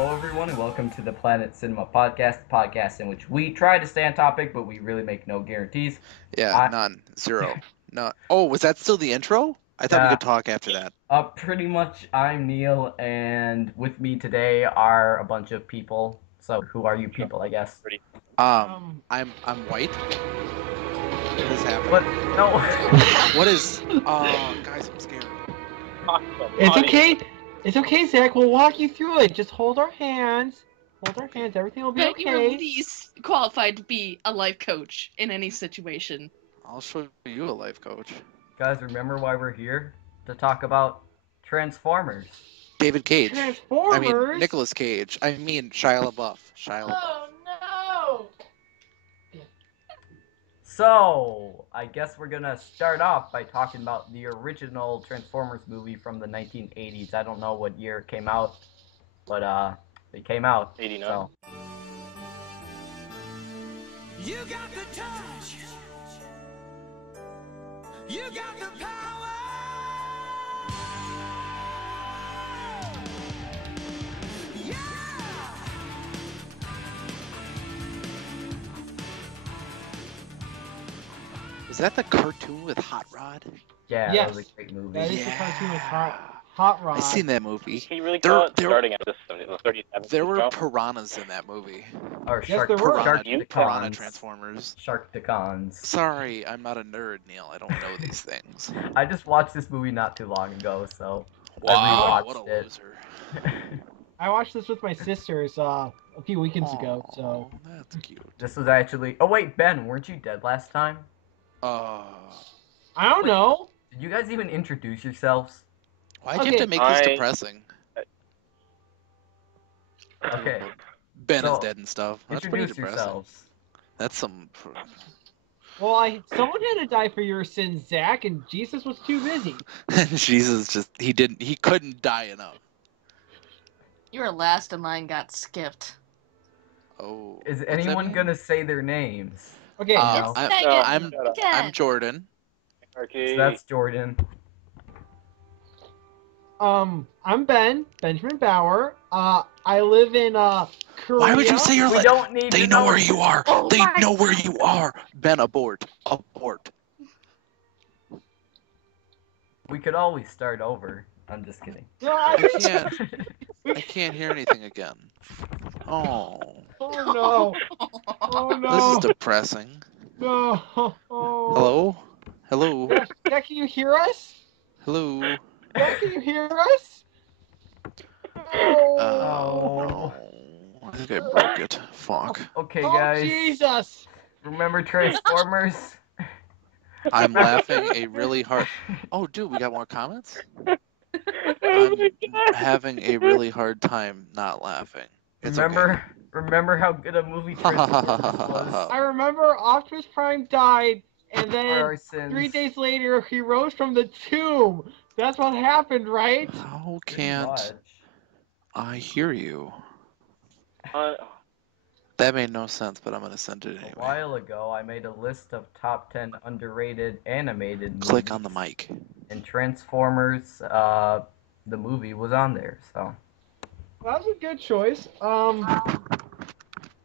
Hello, everyone, and welcome to the Planet Cinema podcast in which we try to stay on topic, but we really make no guarantees. Yeah, none. Zero. No. Oh, was that still the intro? I thought we could talk after that. Pretty much, I'm Neil, and with me today are a bunch of people. So, who are you people, I guess? I'm white. What is happening? What? No. What is... Oh, guys, I'm scared. It's okay. It's okay, Zach. We'll walk you through it. Just hold our hands. Hold our hands. Everything will be But okay. you're at least qualified to be a life coach in any situation. I'll show you a life coach. Guys, remember why we're here? To talk about Transformers. David Cage. Transformers? I mean, Nicolas Cage. I mean, Shia LaBeouf. Oh no! So, I guess we're gonna start off by talking about the original Transformers movie from the 1980s. I don't know what year it came out, but it came out. 89. So. You got the touch. You got the power. Yeah. Is that the cartoon with Hot Rod? Yeah, Yes. that was a great movie. That is the cartoon with Hot Rod. I've seen that movie. He really call it starting at this 37. There were piranhas in that movie. Or Yes, there were. Piranha Transformers. Sharkticons. Sorry, I'm not a nerd, Neil. I don't know these things. I just watched this movie not too long ago, so Wow, I what a rewatched it. loser. I watched this with my sisters a few weekends ago. So Oh, that's cute. This was actually... Oh, wait, Ben, weren't you dead last time? Uh, I don't know. Did you guys even introduce yourselves? why'd you have to make this depressing? Okay, Ben So, is dead and stuff. That's pretty introduce depressing. yourselves. That's some. Well, someone had to die for your sins, Zach, and Jesus was too busy. Jesus he couldn't die enough. Your last of mine got skipped. Oh. Is what's that anyone mean? gonna say their names? Okay. No. I'm Jordan. So that's Jordan. I'm Benjamin Bauer. I live in Korea. Why would you say your We don't need They to know where you are. Oh They my- know where you are. Ben, abort. Abort. We could always start over. I'm just kidding. No, I can't hear anything again. Oh. Oh no! Oh no! This is depressing. No! Oh. Hello? Hello? Zach, can you hear us? Hello? Zach, can you hear us? Oh, No. I think I broke it. Fuck. Okay, oh guys. Jesus! Remember Transformers? I'm laughing a really hard... Oh, dude, we got more comments? I'm having a really hard time not laughing. It's Remember how good a movie Transformers was? I remember Optimus Prime died, and For then our sins. 3 days later he rose from the tomb. That's what happened, right? How Pretty can't much. I hear you? That made no sense, but I'm gonna send it A anyway. while ago, I made a list of top 10 underrated animated movies. Click on the mic. And Transformers, the movie was on there, so. Well, that was a good choice.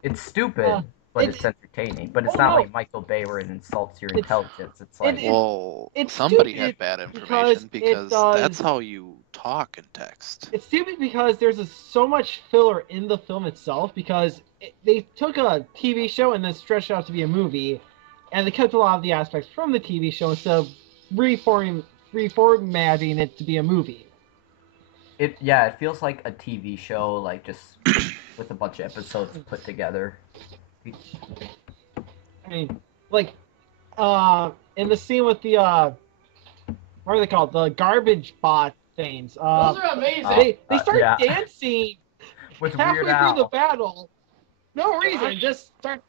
It's stupid, but it's entertaining. But it's Oh, not no. like Michael Bay where it insults your intelligence. It's like... Well, it's somebody stupid had bad because information it because does- that's how you talk in text. It's stupid because there's so much filler in the film itself because they took a TV show and then stretched it out to be a movie, and they kept a lot of the aspects from the TV show instead of reformatting it to be a movie. It feels like a TV show, like just with a bunch of episodes put together. I mean, like, in the scene with the, what are they called? The garbage bot things. Those are amazing. They start yeah. dancing With halfway Weird through the Al. battle. No reason, just start.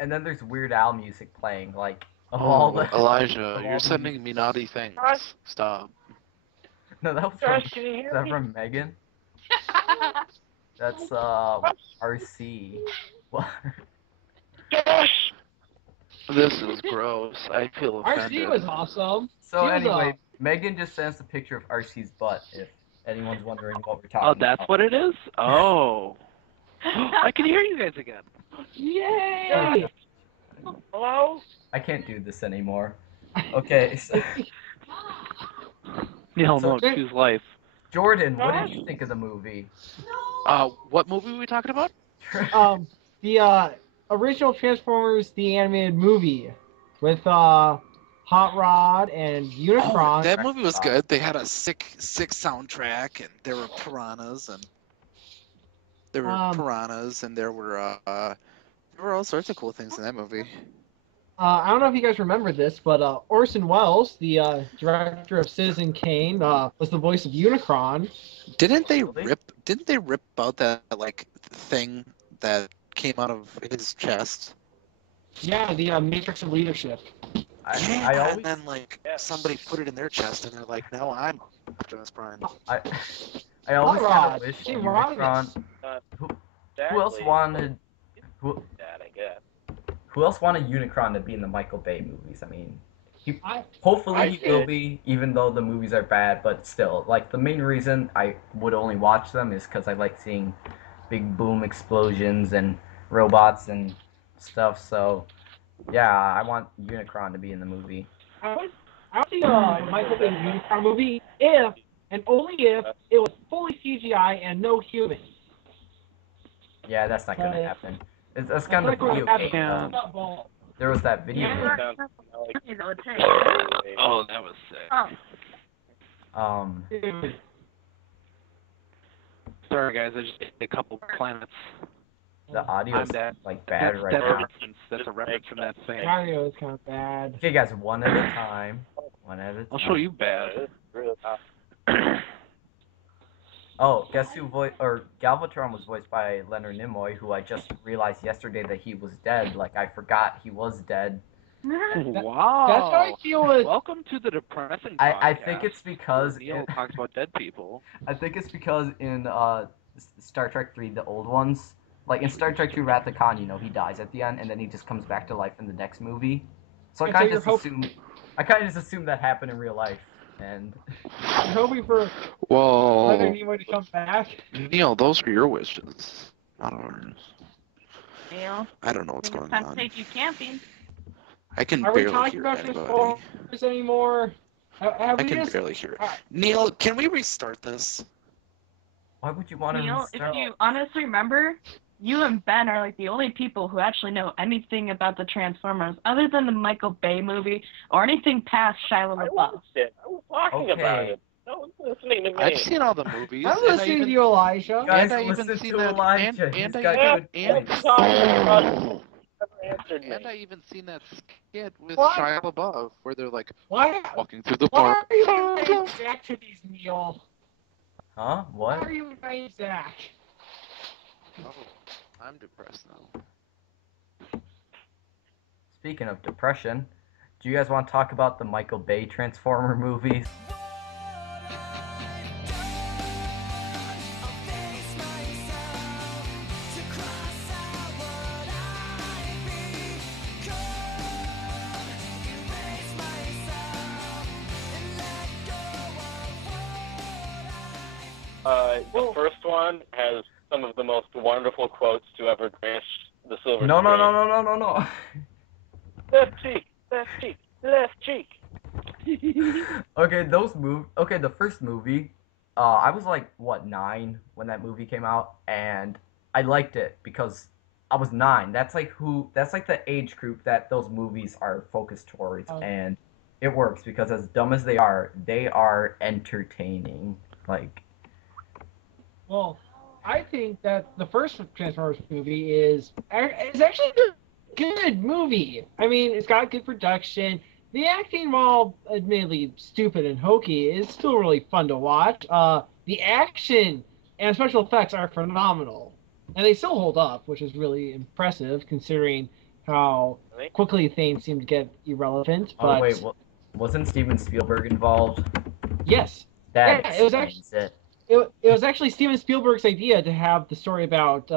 And then there's Weird Al music playing, like, of all the... Elijah, of all you're the sending music. me naughty things. Stop. No, that was Josh, from... can you Is hear that me? from Megan? That's, RC. What? Josh! This is gross. I feel offended. RC was awesome. So He was anyway, Megan just sent us a picture of RC's butt, anyone's wondering what we're talking Oh, about. that's what it is? Oh. I can hear you guys again. Yay! Hello? I can't do this anymore. Okay, so, Neil, So- no, choose life. Jordan, what did you think of the movie? What movie were we talking about? The original Transformers the animated movie with Hot Rod and Unicron. Oh, that movie was good. They had a sick soundtrack, and there were piranhas, and there were all sorts of cool things in that movie. I don't know if you guys remember this, but Orson Welles, the director of Citizen Kane, was the voice of Unicron. Didn't they Really? rip out that like thing that came out of his chest? Yeah, the Matrix of Leadership. I always, and then like somebody put it in their chest, and they're like, "No, I'm Optimus Prime." I always Hot kind Rod, of wish Jim Unicron. Rogers. Who else wanted? Who That, I guess. Who else wanted Unicron to be in the Michael Bay movies? I mean, I hopefully he will did. be, even though the movies are bad. But still, like the main reason I would only watch them is because I like seeing big boom explosions and robots and stuff. So yeah, I want Unicron to be in the movie. I would see a Michael Bay Unicron movie if, and only if, it was fully CGI and no humans. Yeah, that's not gonna happen. That's kind of Like what video happened. game. Not ball. There was that video game. Sounds like Oh, that was sick. Dude, Sorry, guys, I just hit a couple planets. The audio's like bad right now. That's a reference from that thing. Mario is kind of bad. Okay, guys, one at a time. One at a time. I'll show you bad. it's really tough. Oh, guess who Galvatron was voiced by Leonard Nimoy, who I just realized yesterday that he was dead. Like, I forgot he was dead. Wow. That's how I feel with. Welcome to the depressing I podcast, think it's because where Neil talks about dead people. I think it's because in Star Trek 3, the old ones, like in Star Trek 2 Wrath of Khan, you know, he dies at the end and then he just comes back to life in the next movie. So I And so kind you're of just assumed that happened in real life. And I'm hoping for Leonard Whoa. Nimoy to come back. Neil, those are your wishes, not ours. Neil, I don't know what's going time to on. take you camping. I can Are we barely talking hear about anybody. Transformers anymore? Have I we can just? barely hear it. Alright. Neil, can we restart this? why would you want to Neil, restart? if you honestly remember, you and Ben are like the only people who actually know anything about the Transformers, other than the Michael Bay movie or anything past Shia I LaBeouf. watched it. I was talking Okay. about it. No one's listening to me. I've seen all the movies. I'm listening to you, Elijah. Guys, and I even listen seen to that- Elijah. and He's I got even- good and- points. Never answered me. And I even seen that skit with What? Shia LaBeouf where they're like Why? walking through the Why park. are you inviting Zach to these, Neil? Huh? Why What? are you inviting Zach? Oh, I'm depressed now. Speaking of depression, do you guys want to talk about the Michael Bay Transformer movies? The first one has some of the most wonderful quotes to ever grace the silver No, no, screen. no, no, no, no, no. Left cheek, left cheek, left cheek. Okay, the first movie, I was like, what, 9 when that movie came out, and I liked it because I was 9. That's like the age group that those movies are focused towards, Oh. and it works because as dumb as they are entertaining. Like, Well, I think that the first Transformers movie is actually a good movie. I mean, it's got good production. The acting, while admittedly stupid and hokey, is still really fun to watch. The action and special effects are phenomenal, and they still hold up, which is really impressive considering how quickly things seem to get irrelevant. But oh wait, wasn't Steven Spielberg involved? yes, That Yeah, it was explains it. it was actually Steven Spielberg's idea to have the story about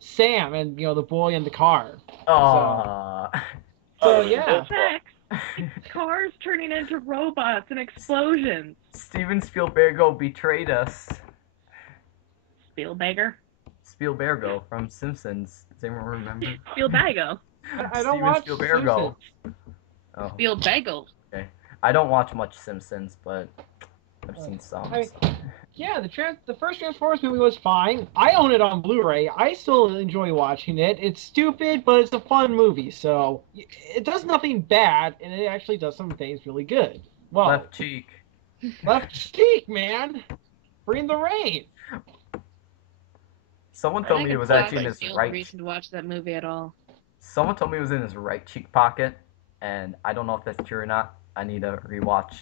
Sam and the boy in the car. Aww. So it was yeah. his fault. cars turning into robots and explosions. Steven Spielberg betrayed us. Spielberger. Spielberg from Simpsons. Does anyone remember? Spielbergo. I don't watch Spielberg. Simpsons. Oh, Spielbergo. okay. I don't watch much Simpsons, but I've seen some. Yeah, the first Transformers movie was fine. I own it on Blu-ray. I still enjoy watching it. It's stupid, but it's a fun movie. So it does nothing bad, and it actually does some things really good. Well, Left cheek. left cheek, man. Bring the rain. Someone told me it was actually in his no right. reason to watch that movie at all. Someone told me it was in his right cheek pocket, and I don't know if that's true or not. I need to rewatch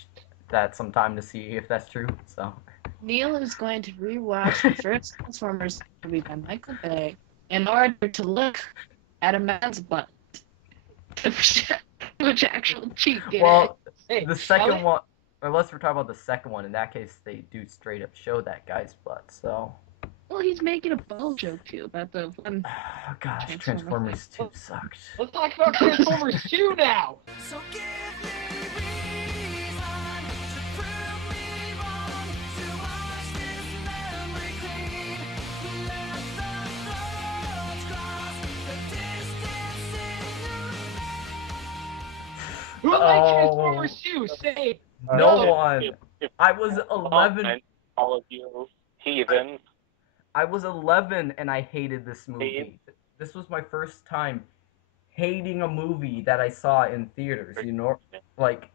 that sometime to see if that's true. So. Neil is going to rewatch the first Transformers movie by Michael Bay in order to look at a man's butt. Which actual cheek it Well, Hey, the second Ellie? one, unless we're talking about the second one, in that case, they do straight up show that guy's butt, so. Well, he's making a ball joke too about the one. Oh, gosh, Transformers 2 sucked. Let's talk about Transformers 2 now. So give me reason to prove me wrong, to wash this memory clean. Let the thoughts cross the distance in Who likes Transformers 2? Say No one. If I was 11. all of you heathens. I was 11 and I hated this movie. This was my first time hating a movie that I saw in theaters, you know? Like,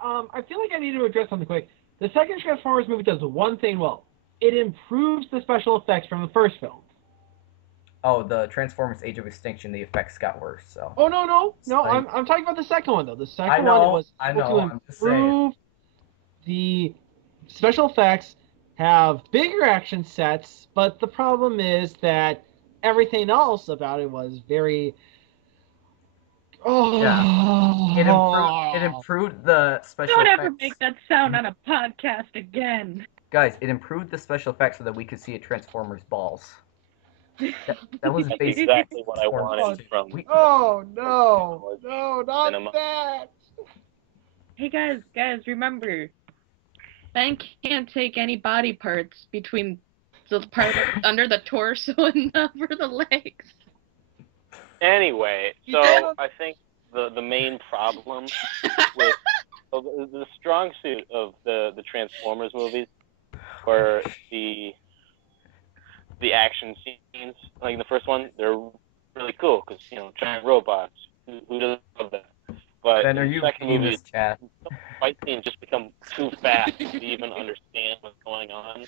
I feel like I need to address something quick. The second Transformers movie does one thing well. It improves the special effects from the first film. oh, the Transformers Age of Extinction, the effects got worse, so. Oh, no. Like- I'm talking about the second one, though. The I second know, one was I able know, to I'm just saying. improve the special effects, have bigger action sets, but the problem is that everything else about it was very... Oh. It improved the special Don't effects. ever make that sound on a podcast again. Guys, it improved the special effects so that we could see a Transformers balls. That was That's basically exactly what I Transformers wanted 2. from. Oh, no, not Cinema. that. Hey guys, remember, Ben can't take any body parts between the part under the torso and over the legs. Anyway, so Yeah. I think the main problem with the strong suit of the Transformers movies were the action scenes. Like the first one, they're really cool because giant robots. Who doesn't love that? But Ben, are in the you second in movie, this chat? fight scenes just become too fast to even understand what's going on.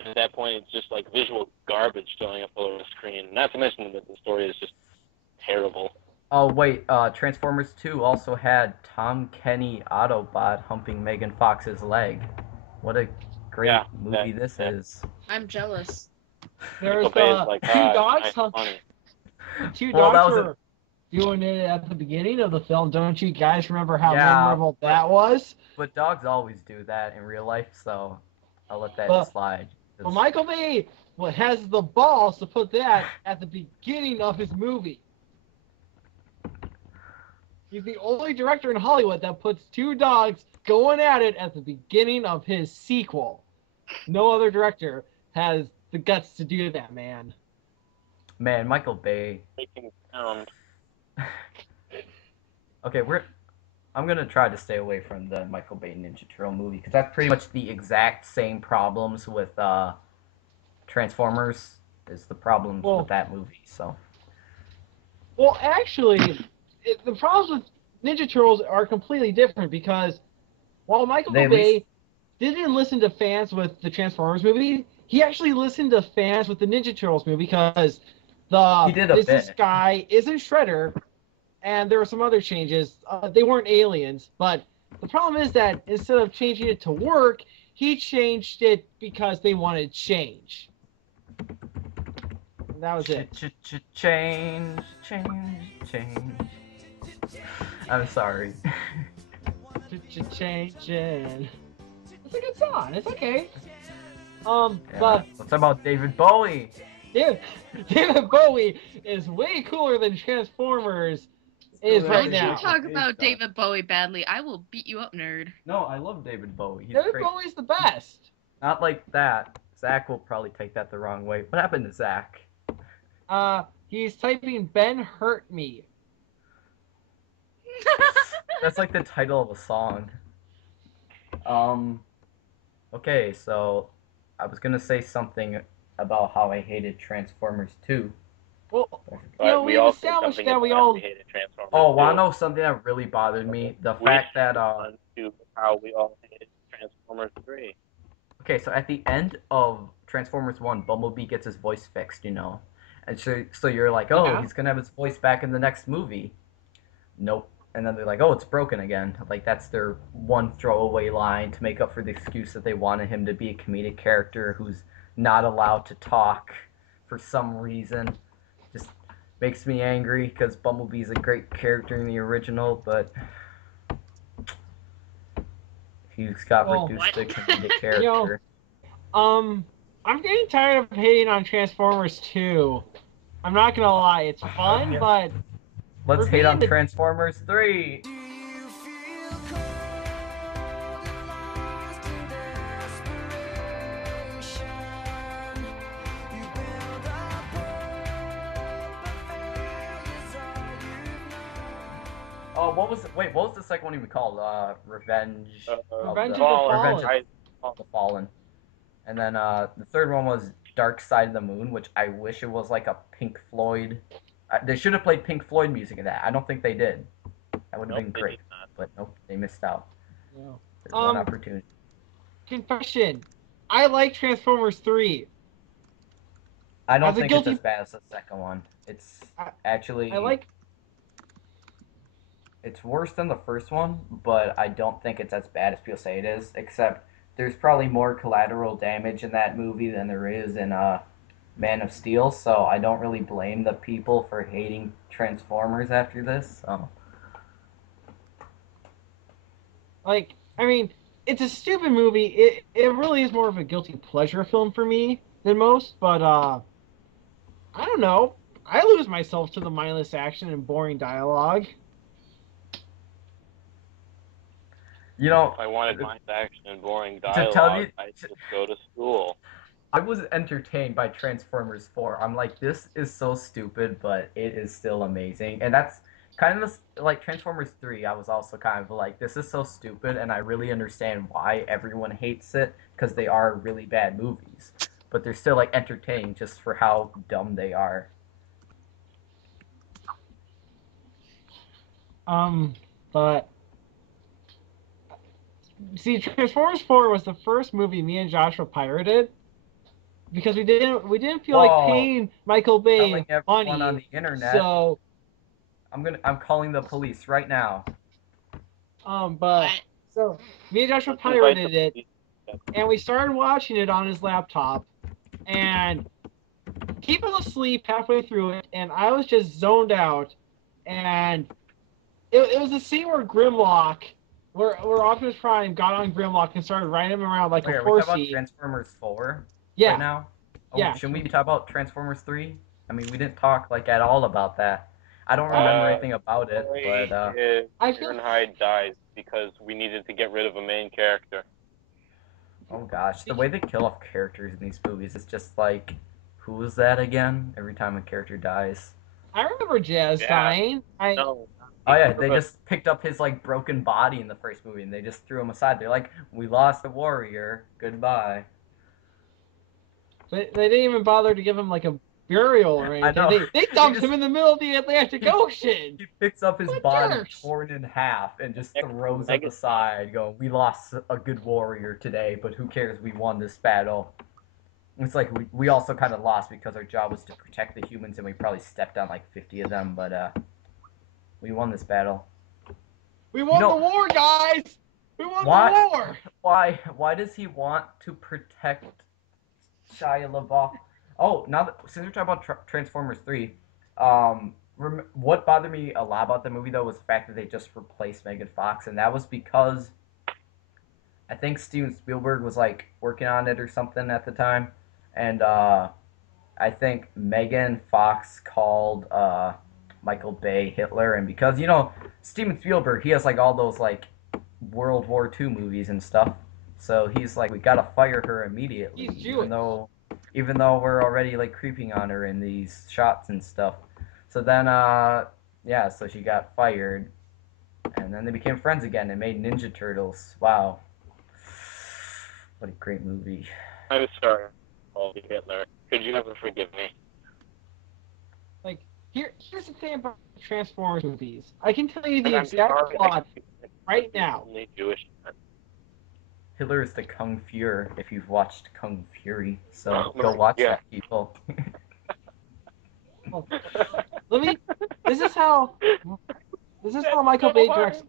And at that point, it's just like visual garbage showing up all over the screen. Not to mention that the story is just terrible. Oh, wait, Transformers 2 also had Tom Kenny Autobot humping Megan Fox's leg. What a great movie this is. I'm jealous. There's Michael Bay is like, two dogs. nice, funny. Two Well, that dogs was were doing it at the beginning of the film. Don't you guys remember how Yeah. memorable that was? But dogs always do that in real life, so I'll let that Well- slide. Well, Michael Bay has the balls to put that at the beginning of his movie. He's the only director in Hollywood that puts two dogs going at it at the beginning of his sequel. No other director has the guts to do that, man. Man, Michael Bay. Making sound. Okay, I'm gonna try to stay away from the Michael Bay Ninja Turtle movie because that's pretty much the exact same problems with Transformers is the problems with that movie. So. Well, actually, the problems with Ninja Turtles are completely different because while Michael Bay didn't listen to fans with the Transformers movie, he actually listened to fans with the Ninja Turtles movie because this guy isn't Shredder, and there were some other changes. They weren't aliens, but the problem is that instead of changing it to work, he changed it because they wanted change. And that was it. Change. I'm sorry. Changing. It's a good song. It's okay. Yeah. But Let's talk about David Bowie. David Bowie is way cooler than Transformers It is Go right ahead. Don't you now. talk Okay, about stop. David Bowie badly. I will beat you up, nerd. No, I love David Bowie. He's David great. Bowie's the best. Not like that. Zach will probably take that the wrong way. What happened to Zach? He's typing Ben hurt me. That's like the title of a song. Um. Okay, so I was gonna say something about how I hated Transformers 2. Well, But we we've all said established something that about we how all. we hated Transformers. Oh, wanna 2. know something that really bothered me? The We fact that on to how we all hated Transformers 3. okay, so at the end of Transformers 1, Bumblebee gets his voice fixed, and so you're like, oh, Yeah. he's gonna have his voice back in the next movie. Nope. And then they're like, oh, it's broken again. Like that's their one throwaway line to make up for the excuse that they wanted him to be a comedic character who's not allowed to talk for some reason. Just makes me angry because Bumblebee's a great character in the original, but he's got Well, reduced what? to comedic character. I'm getting tired of hating on Transformers 2. I'm not gonna lie, it's fun, Yeah. but Let's for hate me, on the- Transformers 3. Do you feel cold and lost in desperation? You build up hope, but failure's all you've known. Oh, what was the second one even called? Revenge Revenge of the Fallen. Fallen. Revenge of the Fallen. And then the third one was Dark Side of the Moon, which I wish it was like a Pink Floyd. They should have played Pink Floyd music in that. I don't think they did. That would have Nope, been they great. did not. But nope, they missed out. No. There's one opportunity. Confession. I like Transformers 3. I don't as a think it's guilty- as bad as the second one. It's I- actually I like. it's worse than the first one, but I don't think it's as bad as people say it is. Except there's probably more collateral damage in that movie than there is in Man of Steel. So I don't really blame the people for hating Transformers after this. So. Like, I mean, it's a stupid movie. It really is more of a guilty pleasure film for me than most, but I don't know. I lose myself to the mindless action and boring dialogue. You know, If I wanted mind action and boring tell dialogue, you- I'd just go to school. I was entertained by Transformers 4. I'm like, this is so stupid, but it is still amazing. And that's kind of like Transformers 3. I was also kind of like, this is so stupid, and I really understand why everyone hates it, because they are really bad movies. But they're still like entertaining just for how dumb they are. But see, Transformers 4 was the first movie me and Joshua pirated because we didn't feel Whoa. like paying Michael Bay Telling everyone money. on the internet. So, I'm calling the police right now. but What? so me and Joshua Let's invite pirated the it, police. and we started watching it on his laptop, and he fell asleep halfway through it, and I was just zoned out, and it was a scene where Grimlock, where Optimus Prime got on Grimlock and started riding him around like Wait, a are we talking about horsey. Transformers 4 Yeah, right now? Oh, Yeah. shouldn't we talk about Transformers 3? I mean, we didn't talk like at all about that. I don't remember anything about it, but I feel- Ironhide dies because we needed to get rid of a main character. oh gosh, the way they kill off characters in these movies is just like, who was that again? Every time a character dies. I remember Jazz Yeah. dying. No. Oh yeah, they just picked up his like broken body in the first movie and they just threw him aside. They're like, we lost a warrior, goodbye. They didn't even bother to give him like a burial or I anything. know. They dumped They him in the middle of the Atlantic Ocean. He picks up his What body jerks? torn in half and just Next throws it Megatron. aside, going, we lost a good warrior today, but who cares? We won this battle. It's like we also kind of lost because our job was to protect the humans and we probably stepped on like 50 of them, but we won this battle. We won know- the war, guys. We won What? the war. Why does he want to protect Shia LaBeouf? Oh, now that, since we're talking about Transformers 3, what bothered me a lot about the movie though was the fact that they just replaced Megan Fox, and that was because I think Steven Spielberg was like working on it or something at the time, and I think Megan Fox called Michael Bay Hitler, and because you know Steven Spielberg, he has like all those like World War II movies and stuff. So he's like, we gotta fire her immediately, He's Jewish. even though we're already like creeping on her in these shots and stuff. So then, yeah, so she got fired, and then they became friends again and made Ninja Turtles. Wow, what a great movie. I'm sorry, Hitler. Could you ever forgive me? Like, here's the thing about Transformers movies. I can tell you the I'm exact sorry, plot I- right now. Only Jewish man. Hitler is the Kung Fuhrer if you've watched Kung Fury. So Oh go my watch God. that, people. Let me. This is how Michael Bay directs.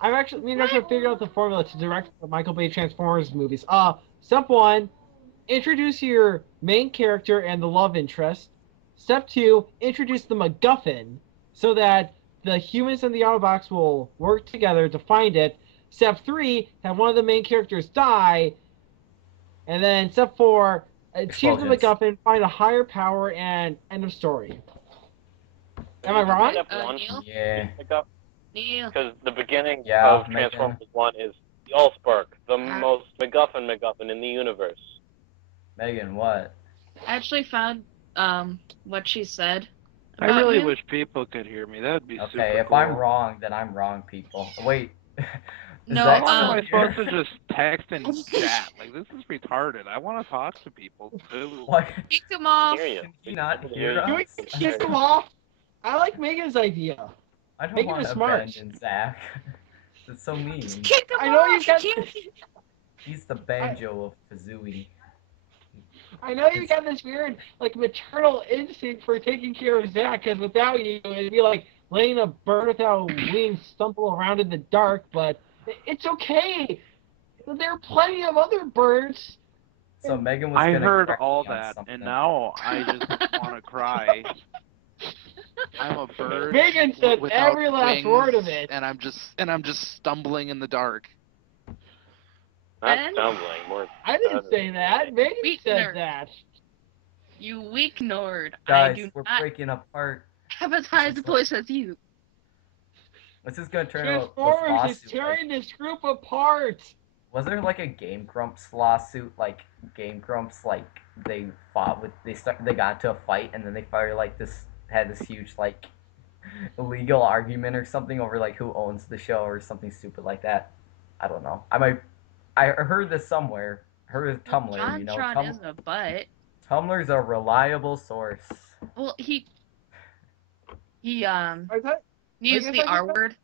I've actually me and I've figured out the formula to direct the Michael Bay Transformers movies. Step one, introduce your main character and the love interest. Step two, introduce the MacGuffin so that the humans and the Autobots will work together to find it. Step three, have one of the main characters die. And then step four, achieve the Explosions. MacGuffin, find a higher power, and end of story. Am I wrong? Step one, Neil? Yeah. Neil. because the beginning Yeah, of Megan. Transformers 1 is the Allspark, the most MacGuffin in the universe. Megan, what? I actually found what she said. I about really him. wish people could hear me. That would be super Okay, if cool. I'm wrong, then I'm wrong, people. Wait. No, Zach How long am I still supposed to here? just text and chat? Like, this is retarded. I want to talk to people, too. What? Kick him I off. hear you. Can you not I hear you. Can we us? kick him off? I like Megan's idea. I don't Megan want is to smart. abandon Zach. That's so mean. Just kick him I know off. you've got. He's the banjo of Kazooie. I know you got this weird, like, maternal instinct for taking care of Zach, because without you, it'd be like letting a bird without wings stumble around in the dark, but it's okay. There are plenty of other birds. So Megan was I gonna heard correct all me on that, something. and now I just want to cry. I'm a bird Megan said without every last wings, word of it. and I'm just stumbling in the dark. Not Ben? stumbling, more. I didn't say that. Megan Weak said nerd. that. You weak nerd. I Guys, do we're not breaking apart. have as high a voice as you. This is gonna turn out a Transformers is lawsuit. tearing this group apart. Was there like a Game Grumps lawsuit? Like Game Grumps, like they fought with they got into a fight and then they fired like this had this huge like illegal argument or something over like who owns the show or something stupid like that. I don't know. I heard this somewhere. I heard it Tumblr. John You know, Tron is a butt. Tumblr's a reliable source. Well, he I thought, used guess the I R just- word,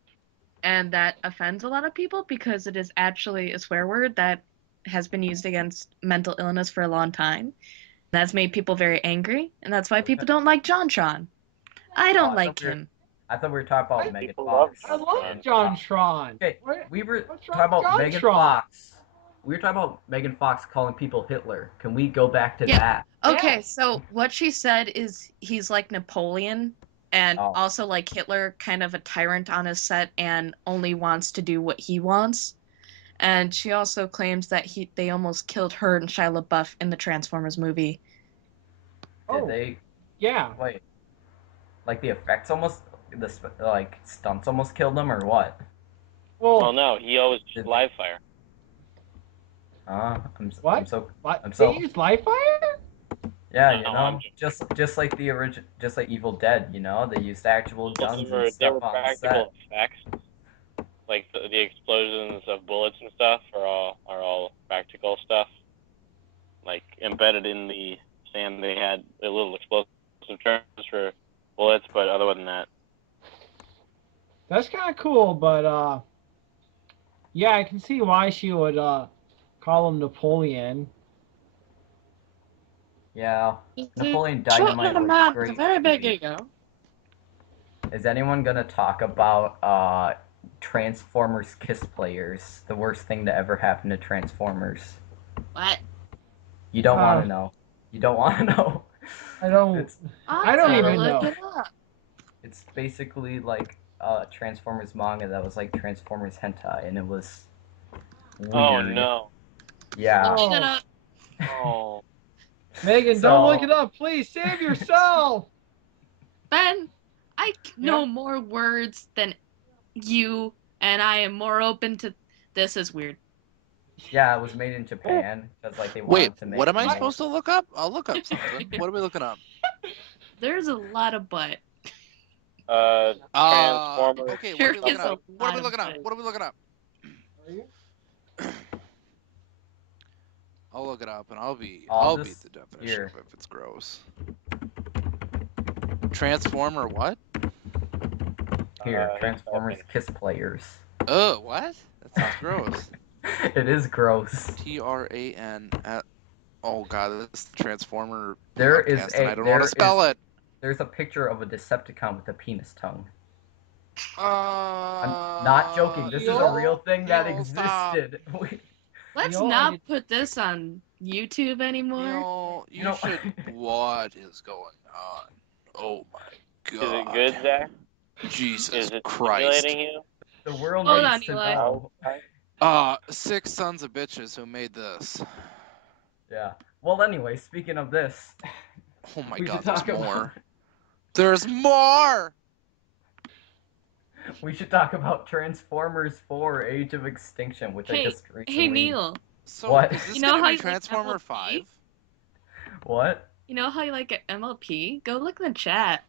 and that offends a lot of people because it is actually a swear word that has been used against mental illness for a long time. That's made people very angry, and that's why people don't like JonTron. I Oh, don't I like thought we were- him. I thought we were talking about I- Megan people love Fox. I love John Tron. Okay, What- we were what's talking wrong with about John Megan Tron? Fox. We were talking about Megan Fox calling people Hitler. Can we go back to Yeah. that? Okay, Yes. so what she said is he's like Napoleon and Oh. also like Hitler, kind of a tyrant on his set and only wants to do what he wants. And she also claims that they almost killed her and Shia LaBeouf in the Transformers movie. Did Oh, they yeah. wait? Like the effects almost like stunts almost killed them or what? Well, Well, no, he always Did- live fire. I'm What? so what? I'm They so use live fire? yeah, No, you know, I'm just like the original, just like Evil Dead, you know, they used actual guns and They were stuff on practical set. effects. Like the explosions of bullets and stuff are all practical stuff. Like embedded in the sand, they had a little explosive terms for bullets, but other than that, That's kind of cool, but yeah, I can see why she would call him Napoleon. Yeah, Napoleon Children Dynamite of was man with great. a very big movie. ego. Is anyone gonna talk about Transformers Kiss Players? The worst thing to ever happen to Transformers. What? You don't want Uh, to know. You don't want to know. I don't. It's I don't gotta even look know. it up. it's basically like Transformers manga that was like Transformers hentai, and it was weird. oh no, Yeah. Oh. Look it up. oh Megan, So- don't look it up, please. Save yourself. Ben, I know more words than you, and I am more open to this is weird. Yeah, it was made in Japan because like they Wait, wanted to make. what am I more- supposed to look up? I'll look up something. What are we looking up? There's a lot of butt. Transformers. Okay, what There are we looking is a up? What are we lot of looking up? butt. What are we looking up? I'll look it up and I'll be this the definition here. of if it's gross. Transformer what? Here, he's Transformers typing. kiss players. Oh, what? That sounds gross. It is gross. Tran. Oh god, this is the Transformer There is podcast, and a I don't know how to spell it. There's a picture of a Decepticon with a penis tongue. I'm I'm not joking. This is a real thing that existed. Let's Yo, not put this on YouTube anymore. You should. What is going on? Oh my Is god. it good, Zach? Jesus Is it Christ. stimulating you? The world Hold needs on, to Eli. know. 6 sons of bitches who made this. Yeah. Well, anyway, speaking of this, Oh my we god, should there's talk about- more. There's more! we should talk about Transformers 4: Age of Extinction, which I just recently. Hey Neil, So, What? is this You know gonna how be you like Transformer MLP? 5? What? you know how you like an MLP? Go look in the chat.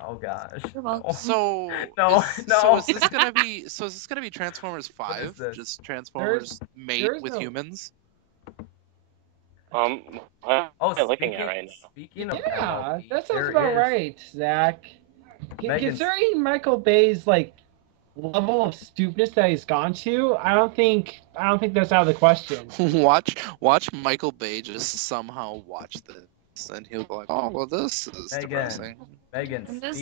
Oh gosh. You're welcome. So, No, So is this gonna be Transformers 5? this? Just Transformers mate there's with no- humans? What am Oh, I looking at right now? Speaking of Yeah, MLP, that sounds there about is- right, Zach. Megan's- Considering Michael Bay's like level of stupidness that he's gone to, I don't think that's out of the question. watch Michael Bay just somehow watch this, and he'll go like, "Oh, well, this is Megan. depressing." Megan, And this-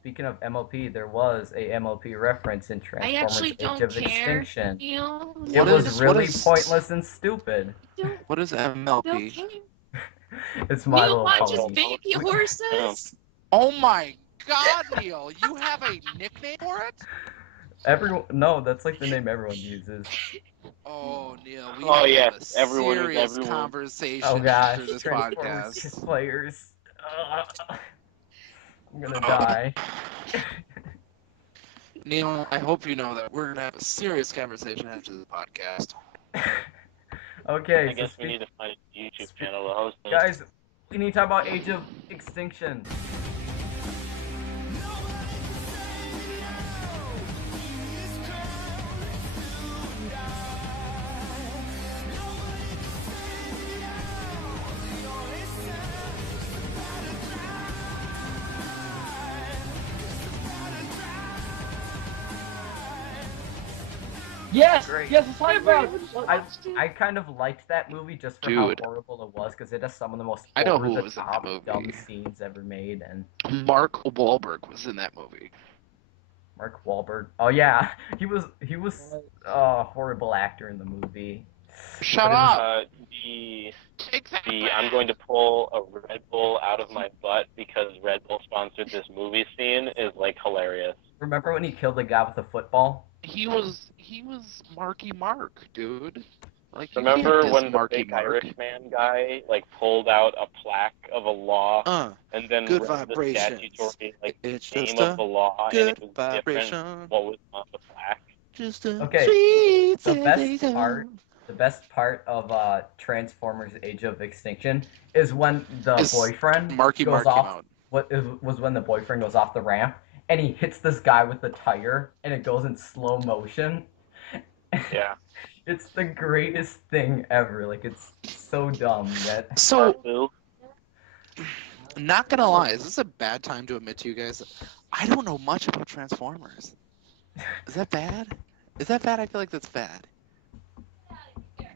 speaking of MLP, there was a MLP reference in I Transformers: actually Age don't of care. Extinction. Neil, It What was is- really what is- pointless and stupid. don't, What is don't MLP? care. It's My Neil Little watches Pony. baby horses. Oh my God, Neil! You have a nickname for it? Everyone, no, that's like the name everyone uses. Oh, Neil, we Oh, have to yeah, have a everyone is serious everyone. conversation Oh gosh, after this Transformers kiss podcast. players. I'm gonna die. Neil, I hope you know that we're gonna have a serious conversation after this podcast. Okay, I guess we need to find a YouTube channel to host this. guys, we need to talk about Age of Extinction. Yes, Great. yes, let's talk about it. I kind of liked that movie just for Dude. how horrible it was, because it has some of the most I know who over the was in that top movie. dumb scenes ever made, and Mark Wahlberg was in that movie. Mark Wahlberg. Oh yeah, he was a horrible actor in the movie. Shut But it was- up! Take the I'm going to pull a Red Bull out of my butt because Red Bull sponsored this movie scene is like hilarious. Remember when he killed the guy with a football? He was Marky Mark, dude. Like, you Remember can't when diss the Marky big Mark. Irishman guy like pulled out a plaque of a law and then good read the vibrations. statutory like It's name just of a the law and good it was vibration. different what was on the plaque? Just a Okay, sweet the best sensation. part- The best part of Transformers: Age of Extinction is when the Is boyfriend Marky goes Mark off. came out. Was when the boyfriend goes off the ramp and he hits this guy with the tire and it goes in slow motion. Yeah. It's the greatest thing ever. Like, it's so dumb that. So, Boo. not gonna lie, is this a bad time to admit to you guys? I don't know much about Transformers. Is that bad? Is that bad? I feel like that's bad.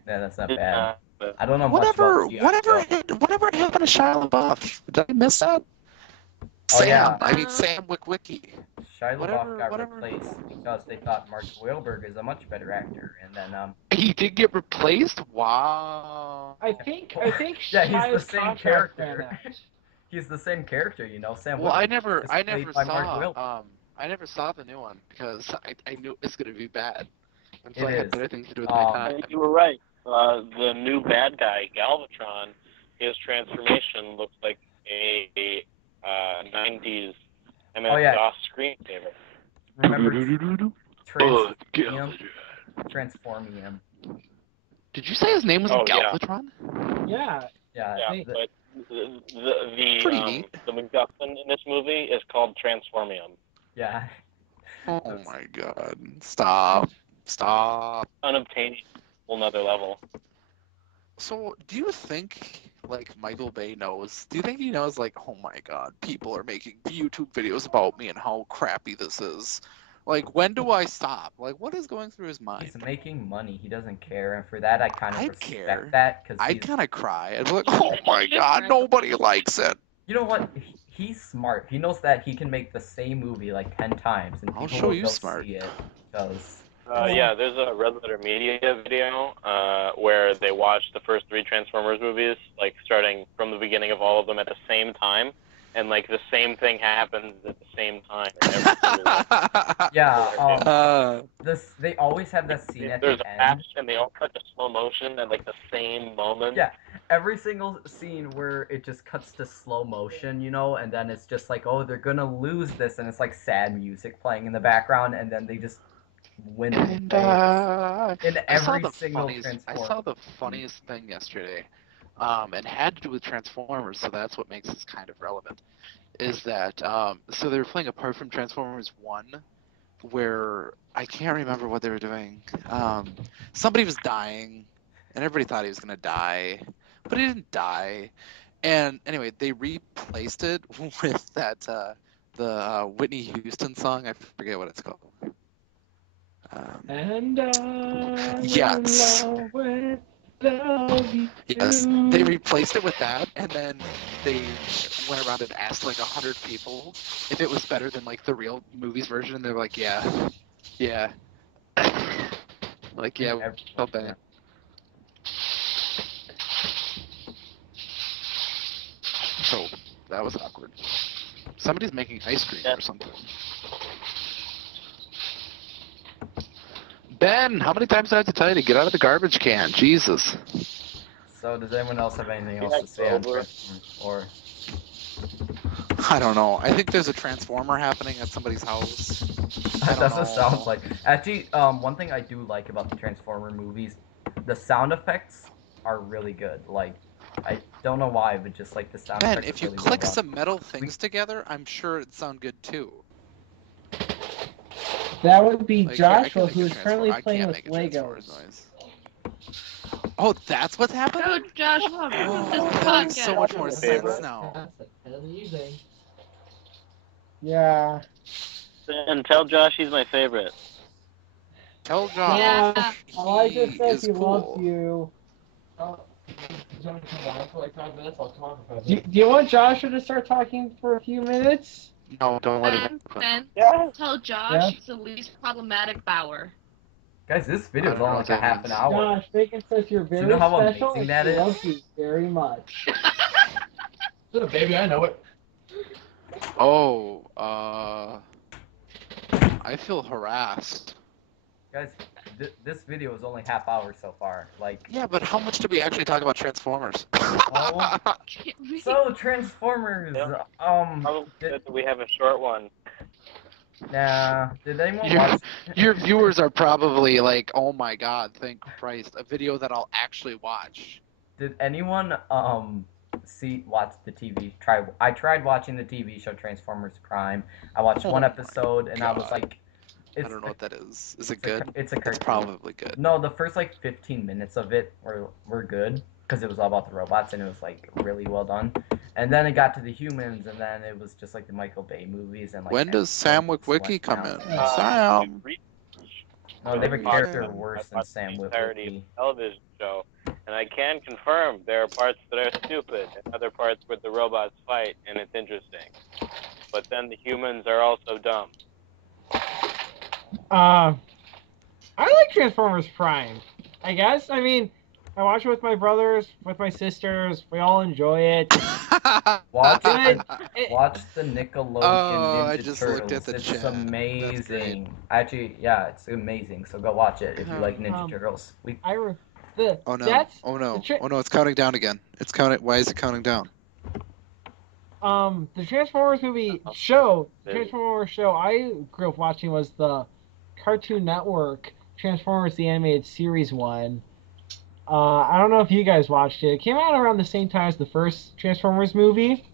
Yeah, that's not It's bad. not, but I don't know Whatever, much about G.I. whatever happened to Shia LaBeouf? Did I miss that? Oh, Sam, yeah. I mean Sam Witwicky. Shia whatever- LaBeouf got whatever. replaced because they thought Mark Wahlberg is a much better actor, and then He did get replaced? Wow. I think Yeah, he's the Shia's same contract ran character. out. he's the same character, you know. Sam. Well, I Witwer never is played by Mark Wahlberg. saw I never saw the new one because I knew it was gonna be bad. And so It I had is. better things to do with my time. you were right. The new bad guy, Galvatron, his transformation looks like a 90s Oh, yeah. MS-DOS screensaver. Remember Oh, Transformium? Did you say his name was Oh, yeah. Galvatron? Yeah. Yeah. Yeah, but Pretty neat. the MacGuffin in this movie is called Transformium. Yeah. Oh my god. Stop. Unobtainium, whole nother level. So, do you think, like, Michael Bay knows? Do you think he knows, like, oh my god, people are making YouTube videos about me and how crappy this is? Like, when do I stop? Like, what is going through his mind? He's making money. He doesn't care, and for that, I kind of I'd respect care. that because I'd kind of cry. I'd be like, oh my god, nobody likes it. You know what? He's smart. He knows that he can make the same movie like 10 times, and I'll people show will you go smart. see it because. Yeah, there's a Red Letter Media video where they watch the first 3 Transformers movies, like starting from the beginning of all of them at the same time, and like the same thing happens at the same time. In every single one. Yeah. They always have that scene at There's the a end. patch, and they all cut to slow motion at like the same moment. Yeah, every single scene where it just cuts to slow motion, you know, and then it's just like, oh, they're gonna lose this, and it's like sad music playing in the background, and then they just win the And race. In I saw every the single funniest thing yesterday, and had to do with Transformers, so that's what makes this kind of relevant. Is that so they were playing apart from Transformers 1, where I can't remember what they were doing. Somebody was dying, and everybody thought he was gonna die, but he didn't die. And anyway, they replaced it with that the Whitney Houston song. I forget what it's called. And Yes. love you. Yes, they replaced it with that, and then they went around and asked like 100 people if it was better than like the real movies version, and they're like, yeah, like yeah, felt bad. So that was awkward. Somebody's making ice cream or something. Ben, how many times do I have to tell you to get out of the garbage can? Jesus. So does anyone else have anything else to say on Transformers? Or I don't know. I think there's a transformer happening at somebody's house. that's what it sounds like. Actually, one thing I do like about the Transformer movies, the sound effects are really good. Like, I don't know why, but just like the sound effects. Ben, if you really click well done. some metal things together, I'm sure it'd sound good too. That would be Like, Joshua, who is currently playing with Legos. Oh, that's what's happening? Oh, Joshua, ruined this That makes so podcast. much more sense now. Yeah. And tell Josh he's my favorite. Tell Josh Yeah. I he just said is he loves cool. you. Do you want Joshua to start talking for a few minutes? No, don't let it Ben, happen. tell Josh Yeah. he's the least problematic Bauer. Guys, this video is I don't only know like what a that half an means. hour. Josh, Bacon says you're very you know how special amazing and that she is? loves you very much. Baby, I know it. Oh, I feel harassed. Guys, this video is only half hour so far. Like, Yeah, but how much did we actually talk about Transformers? oh, so Transformers. Probably good that we have a short one. Nah. Did anyone watch? Your viewers are probably like, oh my god, thank Christ, a video that I'll actually watch. Did anyone watch the TV? I tried watching the TV show Transformers Prime. I watched one episode and I was God. like, I don't know what that is. Is it good? It's a cartoon. It's probably good. No, the first like 15 minutes of it were good because it was all about the robots and it was like really well done. And then it got to the humans and then it was just like the Michael Bay movies and like. When does Sam Witwicky come in? Sam. No, they have a character worse than Sam Witwicky. Witwicky. Television show, and I can confirm there are parts that are stupid and other parts where the robots fight and it's interesting. But then the humans are also dumb. I like Transformers Prime. I guess. I mean, I watch it with my brothers, with my sisters. We all enjoy it. Watch it. Watch the Nickelodeon Ninja I just Turtles. looked at the It's chat. amazing. Actually, yeah, it's amazing. So go watch it if you like Ninja Turtles. Oh no! That's Oh no! the tra- Oh no! It's counting down again. It's counting. Why is it counting down? the Transformers movie show. The Maybe. Transformers show I grew up watching was the Cartoon Network Transformers the Animated Series one. I don't know if you guys watched it. It came out around the same time as the first Transformers movie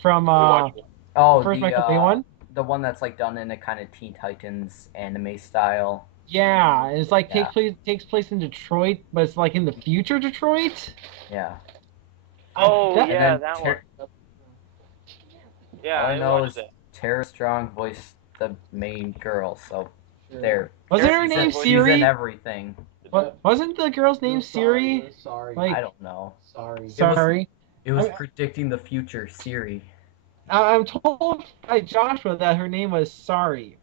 from We watched it. the Oh, first Michael Bay one. the one that's like done in a kind of Teen Titans anime style. Yeah, it's like Yeah. takes place in Detroit, but it's like in the future Detroit. Yeah. Oh That- yeah, then that Ter- one. Yeah, All I I know watched is it. Tara Strong voiced the main girl, so there. Wasn't her She's name in- She's in Siri? everything. Wasn't the girl's name Siri? Sorry. Like- I don't know. Sorry. Sorry. It was I- predicting the future, Siri. I'm told by Joshua that her name was Sorry.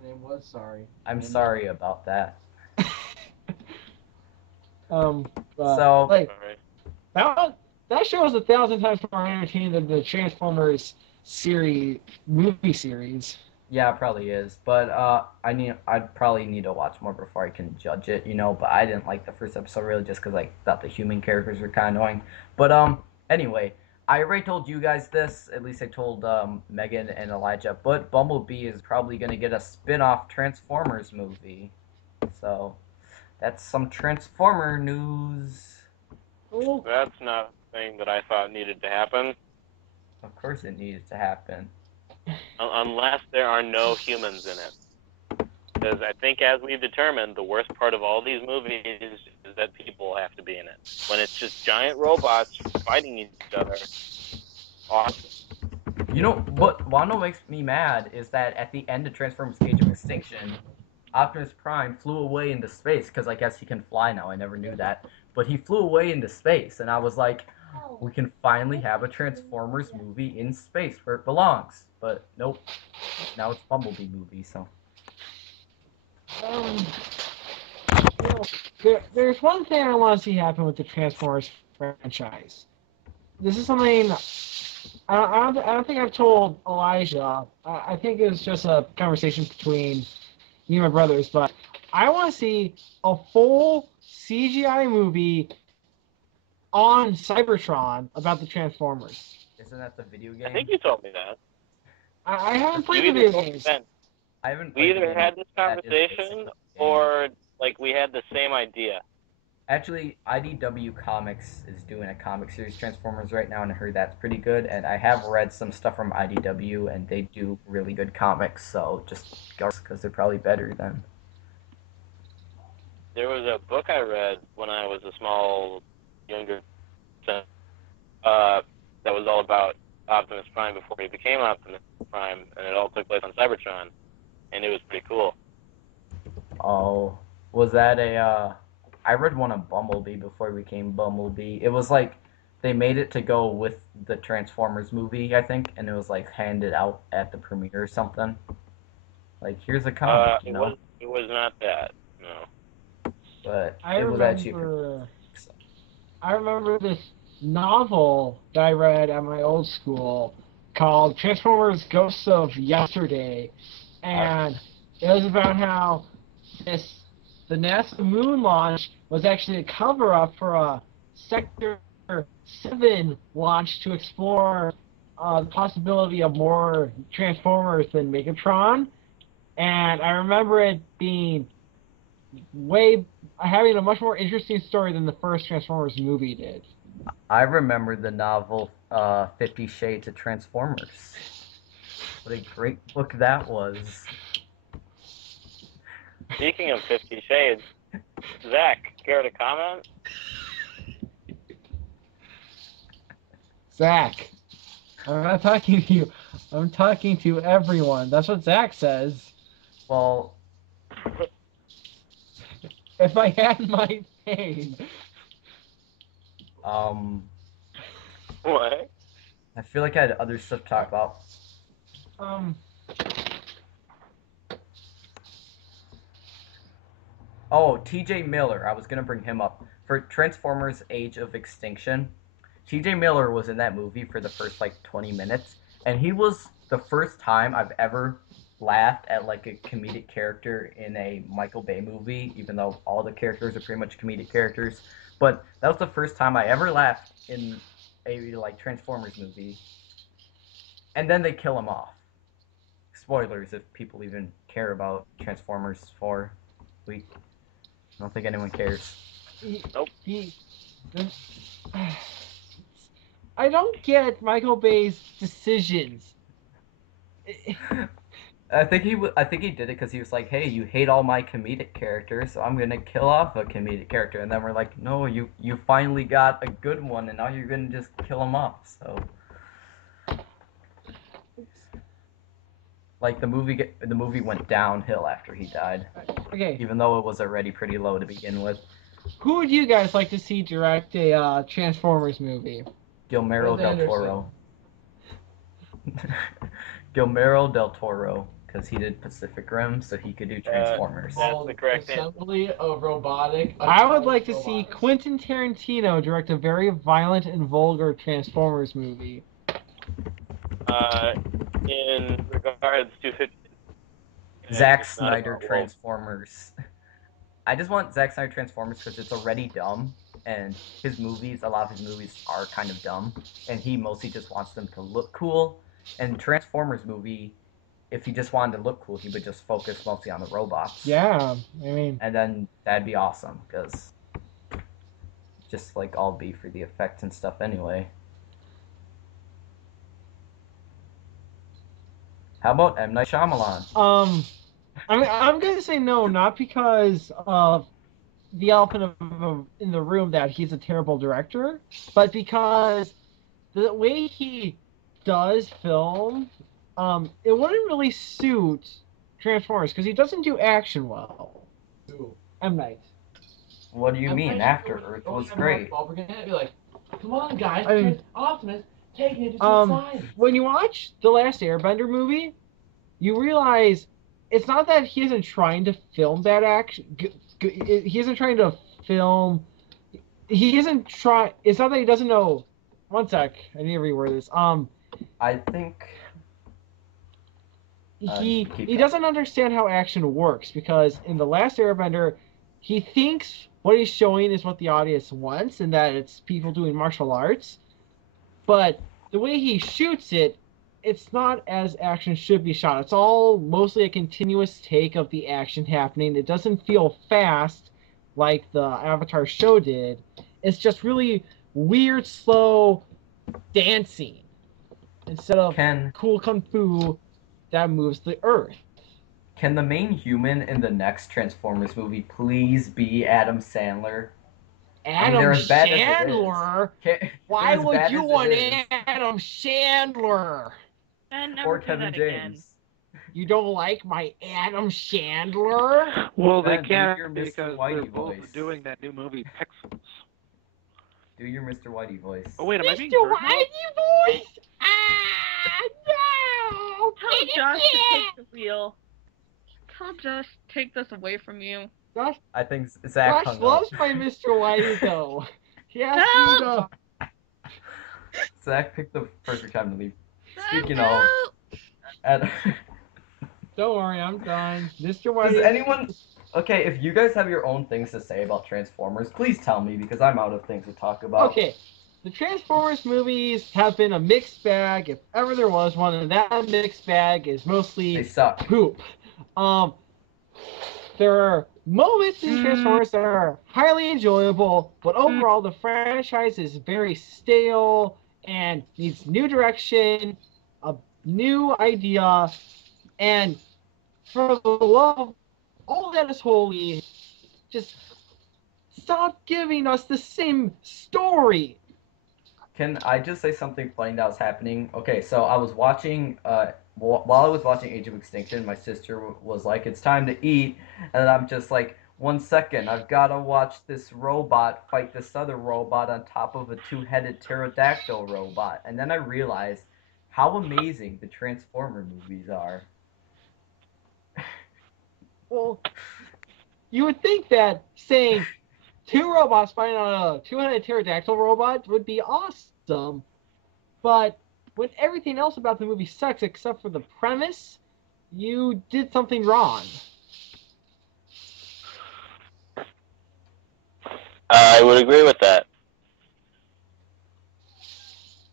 Her name was sorry. I'm sorry about that. So- like Sorry. that show is 1,000 times more entertaining than the Transformers movie series. Yeah, it probably is. But I'd probably need to watch more before I can judge it, you know. But I didn't like the first episode really just because I thought the human characters were kind of annoying. But anyway, I already told you guys this. At least I told Megan and Elijah. But Bumblebee is probably gonna get a spin-off Transformers movie. So that's some Transformer news. Oh, That's not the thing that I thought needed to happen. Of course, it needed to happen. Unless there are no humans in it. Because I think, as we've determined, the worst part of all these movies is that people have to be in it. When it's just giant robots fighting each other, awesome. You know what? What makes me mad is that at the end of Transformers: Age of Extinction, Optimus Prime flew away into space because I guess he can fly now. I never knew that, but he flew away into space, and I was like, we can finally have a Transformers movie in space where it belongs. But nope, now it's Bumblebee movie. So you know, there's one thing I want to see happen with the Transformers franchise. This is something I don't think I've told Elijah. I think it was just a conversation between me and my brothers, but I want to see a full CGI movie on Cybertron about the Transformers. isn't that the video game? I think you told me that. I haven't played the You video either games. I haven't. We played the either game. had this That is basically conversation, the game. or like we had the same idea. Actually, IDW Comics is doing a comic series Transformers right now, and I heard that's pretty good. And I have read some stuff from IDW, and they do really good comics. So just go because they're probably better than. There was a book I read when I was a small, younger son, that was all about Optimus Prime before he became Optimus Prime, and it all took place on Cybertron, and it was pretty cool. Oh, was that a? I read one of Bumblebee before he became Bumblebee. It was like they made it to go with the Transformers movie, I think, and it was like handed out at the premiere or something. Like, here's a comic, you know. It was not that. No. But I it was actually. remember this novel that I read at my old school called Transformers Ghosts of Yesterday. And it was about how the NASA moon launch was actually a cover up for a Sector 7 launch to explore the possibility of more Transformers than Megatron. And I remember it being having a much more interesting story than the first Transformers movie did. I remember the novel 50 Shades of Transformers. What a great book that was. Speaking of 50 Shades, Zach, care to comment? Zach, I'm not talking to you. I'm talking to everyone. That's what Zach says. Well, If I had my pain. What? I feel like I had other stuff to talk about. Oh, TJ Miller. I was going to bring him up. For Transformers Age of Extinction, TJ Miller was in that movie for the first, like, 20 minutes. And he was the first time I've ever laughed at, like, a comedic character in a Michael Bay movie, even though all the characters are pretty much comedic characters. But that was the first time I ever laughed in a like Transformers movie. And then they kill him off. Spoilers if people even care about Transformers 4. I don't think anyone cares. Nope. I don't get Michael Bay's decisions. I think he did it because he was like, "Hey, you hate all my comedic characters, so I'm gonna kill off a comedic character." And then we're like, "No, you finally got a good one, and now you're gonna just kill him off." So, like the movie went downhill after he died, Okay, even though it was already pretty low to begin with. who would you guys like to see direct a Transformers movie? Guillermo Wes del Anderson. Toro. Guillermo del Toro, because he did Pacific Rim, so he could do Transformers. That's the correct answer. Assembly of robotic. I would like to see robotics. Quentin Tarantino direct a very violent and vulgar Transformers movie. In regards to 50, Zack it's not Snyder about wolves. Transformers. I just want Zack Snyder Transformers because it's already dumb, and a lot of his movies are kind of dumb, and he mostly just wants them to look cool. And Transformers movie, if he just wanted to look cool, he would just focus mostly on the robots. Yeah, I mean, And then that'd be awesome, because just like all be for the effects and stuff anyway. How about M. Night Shyamalan? I'm gonna say no, not because of the elephant in the room that he's a terrible director, but because the way he does film, it wouldn't really suit Transformers because he doesn't do action well. Ooh. M. Night. What do you I'm mean? like, After don't- Earth don't was have great. Mark Wahlberg in it, be like, come on, guys, I mean- Optimus, taking it to Um, science. When you watch the last Airbender movie, you realize it's not that he isn't trying to film bad action. He isn't trying to film. He isn't trying. It's not that he doesn't know. One sec. I need to reword this. I think He keep he going. doesn't understand how action works because in the last Airbender, he thinks what he's showing is what the audience wants and that it's people doing martial arts, but the way he shoots it, it's not as action should be shot. It's all mostly a continuous take of the action happening. It doesn't feel fast like the Avatar show did. It's just really weird, slow dancing instead of Can cool kung fu that moves the earth. Can the main human in the next Transformers movie please be Adam Sandler? Adam they're as bad as it is. Chandler? Why They're as would bad you as it want is. Adam Chandler? And never Or do Kevin that again. James? You don't like my Adam Chandler? Well, they Then do your can't Mr. because they're Whitey both voice. doing that new movie Pixels. Do your Mr. Whitey voice. Oh wait, am I being Mr. heard now? Whitey voice? Ah, no! Tell Josh to take the wheel. Tell Josh take this away from you. Josh, I think Zach Josh hung loves up. my Mr. Whitey though. He asked me to. Zach picked the perfect time to leave. Speaking No! of, Ed, Don't worry, I'm done. Mr. Whitey. does anyone? Okay, if you guys have your own things to say about Transformers, please tell me because I'm out of things to talk about. Okay, the Transformers movies have been a mixed bag, if ever there was one, and that mixed bag is They mostly suck. poop. There are moments in Transformers that are highly enjoyable, but overall the franchise is very stale and needs new direction, a new idea, and for the love of all that is holy, just stop giving us the same story. Can I just say something funny that was happening? Okay, so I was watching, while I was watching Age of Extinction, my sister was like, "It's time to eat," and I'm just like, "1 second, I've got to watch this robot fight this other robot on top of a two-headed pterodactyl robot," and then I realized how amazing the Transformer movies are. Well, you would think that saying two robots fighting on a two-headed pterodactyl robot would be awesome, but when everything else about the movie sucks except for the premise, you did something wrong. I would agree with that.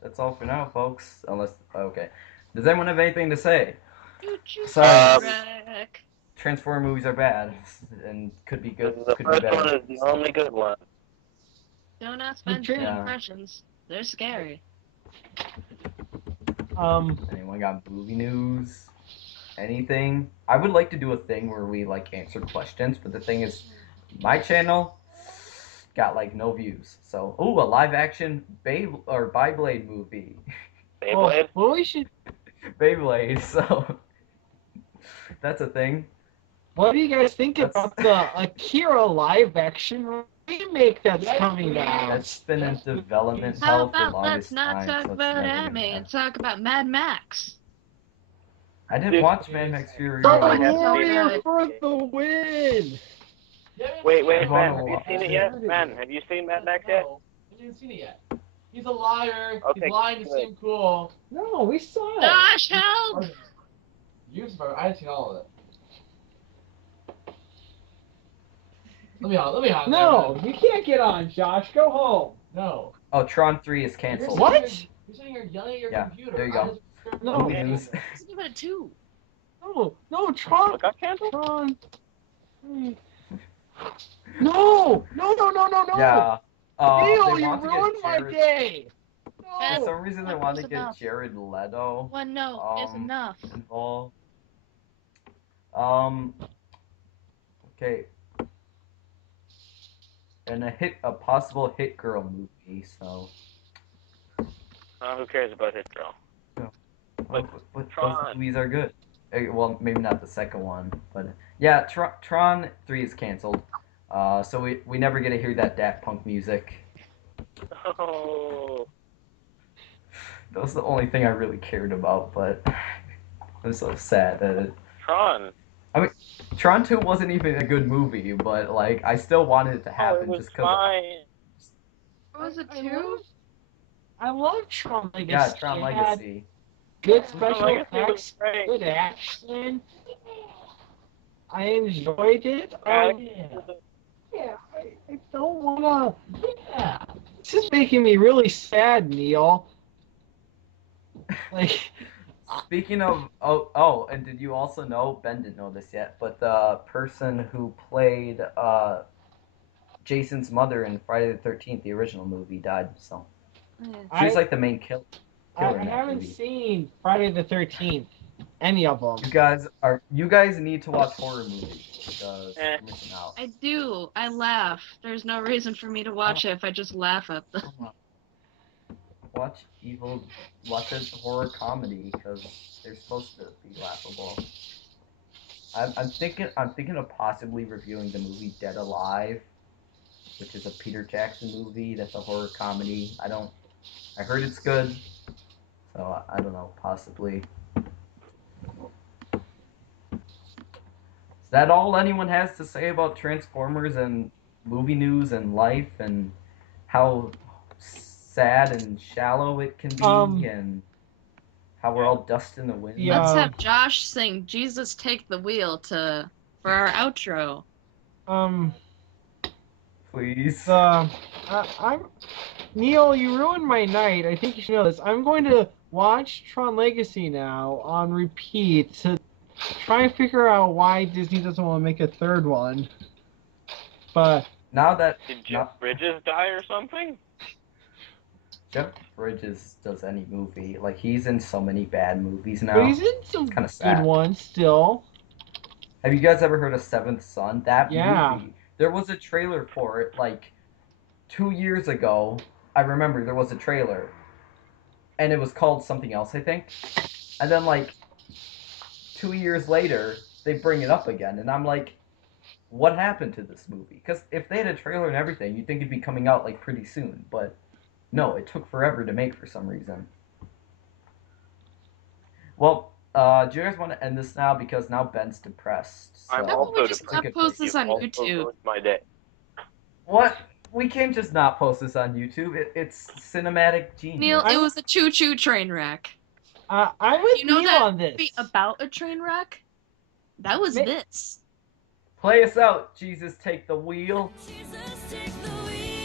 That's all for now, folks. Unless, okay. Does anyone have anything to say? Choo-choo Sorry, wreck. Transformer movies are bad and could be good, The could be first better. one is the only good one. Don't ask Ben for Yeah. impressions. They're scary. Anyone got movie news? Anything? I would like to do a thing where we like answer questions, but the thing is, my channel got like no views. So, ooh, a live action Beyblade movie. Beyblade? Well, we should. Beyblade. So that's a thing. What do you guys think That's- about the Akira live action remake that's coming out? That's been in development How hell for about longest let's not time. talk so it's about never anime gonna and happen. talk about Mad Max? I didn't Dude. watch Mad Max Fury The Oh, Road. yeah. Warrior for the win! Wait, I man, wanna have you watch seen it it. yet? Man, have you seen Mad Max yet? No, I didn't see it yet. He's a liar. Okay, He's lying to good. seem cool. No, we saw it. Josh, help! You've seen I didn't see all of it. Let me on. No, you can't get on, Josh. Go home. No. Oh, Tron 3 is canceled. What? You're sitting here yelling at your Yeah, computer. there you go. No. Movie news. Let's give it a 2. No, Tron. What got canceled? Tron. No! Yeah. Neil, They you want to ruined get my Jared. day. For No. some reason, they That want was to get enough. Jared Leto One note is enough. involved. Okay. And a possible Hit Girl movie. So. Who cares about Hit Girl? But those Tron. movies are good. Well, maybe not the second one, but yeah, Tron 3 is canceled. So we never get to hear that Daft Punk music. Oh. That was the only thing I really cared about, but I'm so sad that it. Tron. Tron 2 wasn't even a good movie, but like I still wanted it to Oh, happen it was just because. fine. Was it I 2? I love Tron Legacy. Yeah, Tron It had Legacy. good special Legacy was effects, great. good action. I enjoyed it. Yeah, I don't wanna. Yeah, this is making me really sad, Neil. Like, Speaking of and did you also know, Ben didn't know this yet, but the person who played Jason's mother in Friday the 13th, the original movie, died. So she's like the main killer I in that haven't movie. seen Friday the 13th, any of them. You guys need to watch horror movies because you're missing out. I do. I laugh. There's no reason for me to watch it if I just laugh at them. Watch a horror comedy because they're supposed to be laughable. I'm thinking of possibly reviewing the movie Dead Alive, which is a Peter Jackson movie that's a horror comedy. I heard it's good, so I don't know, possibly. Is that all anyone has to say about Transformers and movie news and life and how sad and shallow it can be and how we're all dust in the wind? Yeah. Let's have Josh sing "Jesus Take the Wheel" for our outro. Please. Neil, you ruined my night. I think you should know this. I'm going to watch Tron Legacy now on repeat to try and figure out why Disney doesn't want to make a third one. But Now that Did Jeff Bridges die or something? Jeff Bridges does any movie, like he's in so many bad movies but now. he's in some kinda good sad. ones still. Have you guys ever heard of Seventh Son? That Yeah. movie. There was a trailer for it like 2 years ago. I remember there was a trailer, and it was called something else, I think. And then like 2 years later, they bring it up again, and I'm like, what happened to this movie? Because if they had a trailer and everything, you'd think it'd be coming out like pretty soon, but no, it took forever to make for some reason. Well, do you guys want to end this now? Because now Ben's depressed. So I'm How about we also just depressed. not post this You on also YouTube? ruined my day. What? We can't just not post this on YouTube. It's cinematic genius. Neil, it was a choo-choo train wreck. I'm with You know Neil that on this. movie about a train wreck? That was Ma- this. Play us out, Jesus, take the wheel. Jesus, take the wheel.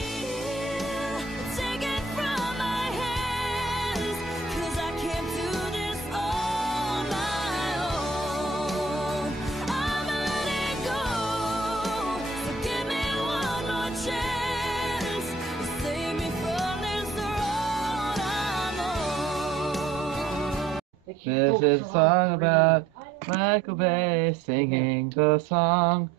This is a song about Michael Bay singing the song.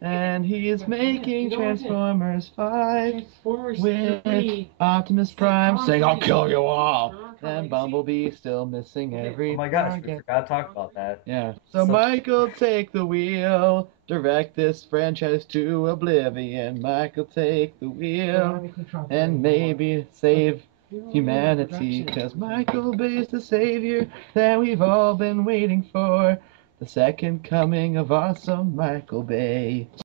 And he's making Transformers 5 with Optimus Prime saying, I'll kill you all. And Bumblebee still missing every Oh my gosh, we target. forgot to talk about that. Yeah. So Michael, take the wheel. Direct this franchise to oblivion. Michael, take the wheel. And maybe save humanity. Cause Michael Bay's the savior that we've all been waiting for. The second coming of awesome Michael Bay.